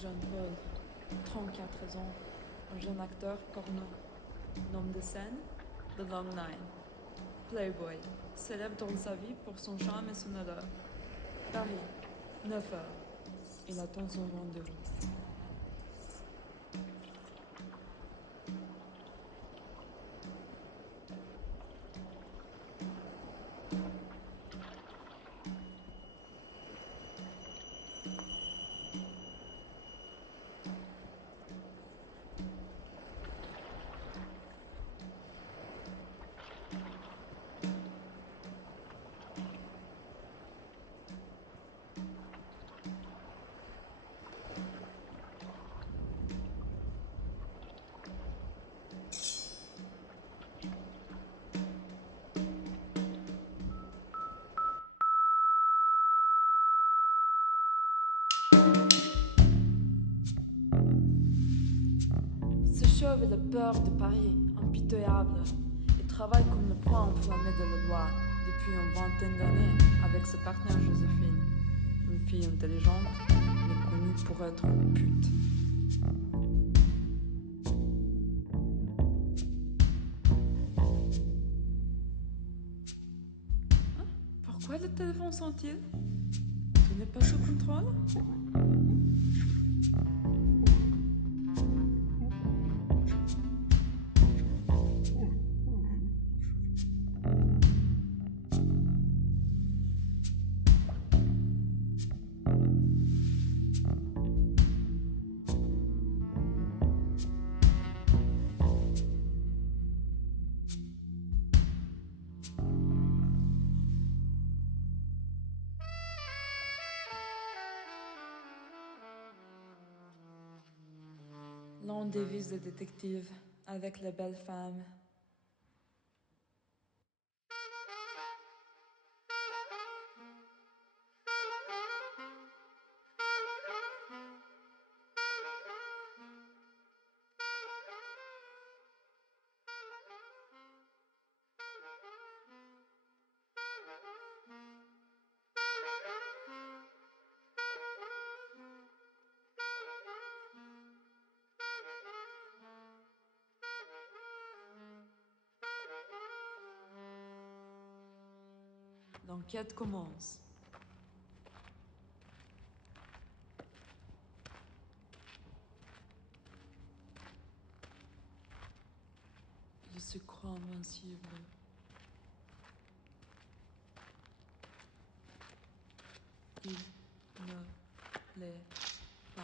Jeune Paul, 34 ans, un jeune acteur porno. Nom de scène, The Long Nine. Playboy, célèbre dans sa vie pour son charme et son odeur. Paris, 9 heures. Il attend son rendez-vous. Ce chauve est le peur de Paris, impitoyable. Il travaille comme le poing enflammé de la loi depuis une vingtaine d'années avec sa partenaire Joséphine, une fille intelligente, mais connue pour être une pute. Hein? Pourquoi le téléphone sonne-t-il? Tu n'es pas sous contrôle? L'on dévise le détective avec la belle femme. L'enquête commence. Il se croit invincible. Il ne l'est pas.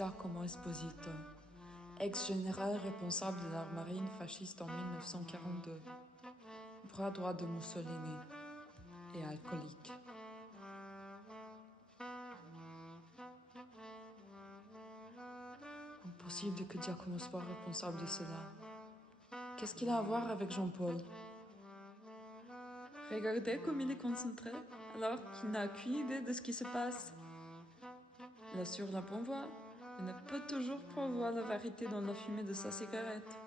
Giacomo Esposito, ex-général responsable de la marine fasciste en 1942, bras droit de Mussolini et alcoolique. Impossible que Giacomo soit responsable de cela. Qu'est-ce qu'il a à voir avec Jean-Paul? Regardez comme il est concentré, alors qu'il n'a aucune idée de ce qui se passe. Il assure la bonne voie, il ne peut toujours pas voir la vérité dans la fumée de sa cigarette.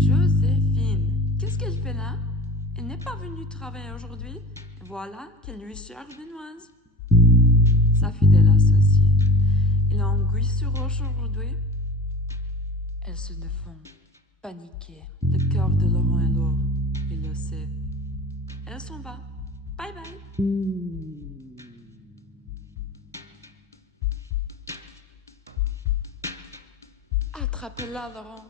Joséphine, qu'est-ce qu'elle fait là? Elle n'est pas venue travailler aujourd'hui. Voilà qu'elle lui cherche des noises. Sa fidèle associée. Il a anguille sur roche aujourd'hui. Elle se défend, paniquée. Le cœur de Laurent est lourd. Il le sait. Elle s'en va. Bye bye. Attrapez-la, Laurent.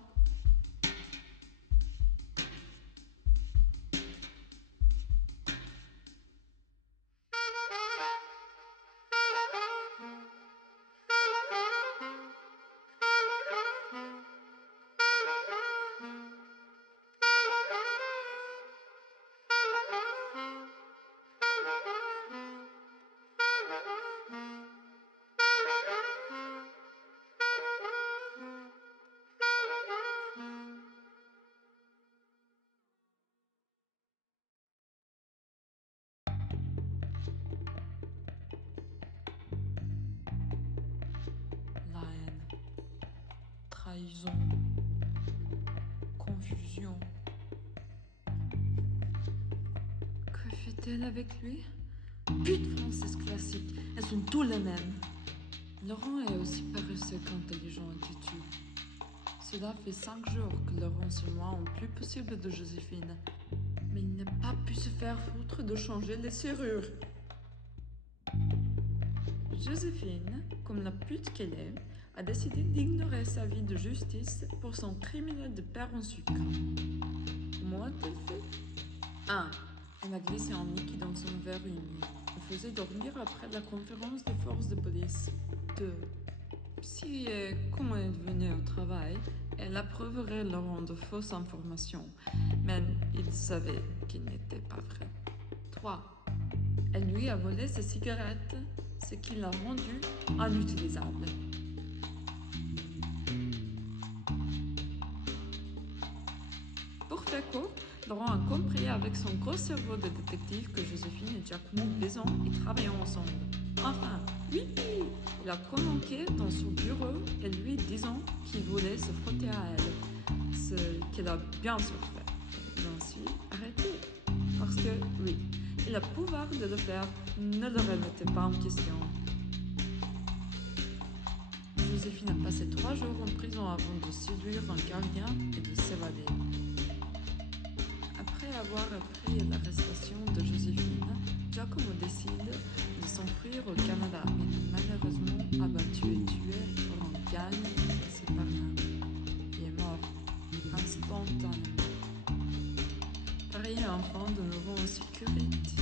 La haine, trahison, confusion. Que fait-elle avec lui? Pute française classique, elles sont tous les mêmes. Laurent est aussi paresseux qu'intelligent et têtu. Cela fait 5 jours que Laurent et moi ont plus possible de Joséphine. Mais il n'a pas pu se faire foutre de changer les serrures. Joséphine, comme la pute qu'elle est, a décidé d'ignorer sa vie de justice pour son criminel de père en sucre. Comment a-t-elle fait? 1. Elle a glissé un liquide dans son verre humide. Elle faisait dormir après la conférence des forces de police. 2. Si et comment elle venait au travail, elle approuverait Laurent de fausses informations, mais il savait qu'il n'était pas vrai. 3. Elle lui a volé ses cigarettes, ce qui l'a rendu inutilisable. Pour faire court, Laurent a compris avec son gros cerveau de détective que Joséphine et Giacomo plaisant et travaillant ensemble. Enfin, oui, il a convoqué dans son bureau et lui disant qu'il voulait se frotter à elle, ce qu'elle a bien sûr fait. Nancy, arrêtez, parce que oui, il a le pouvoir de le faire, ne le remettez pas en question. Joséphine a passé 3 jours en prison avant de séduire un gardien et de s'évader. Après avoir appris l'arrestation de Joséphine, Giacomo décide de s'enfuir au Canada, mais est malheureusement abattu et tué par un gang passé par là. Il est mort instantanément. Pareil enfant de nouveau en sécurité,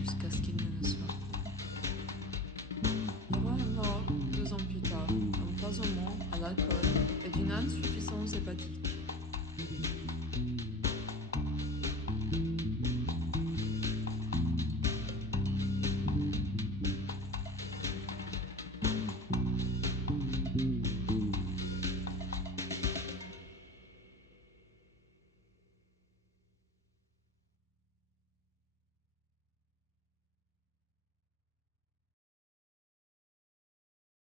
jusqu'à ce qu'il ne le soit. Laurent est mort 2 ans plus tard, d'empoisonnement à l'alcool et d'une insuffisance hépatique.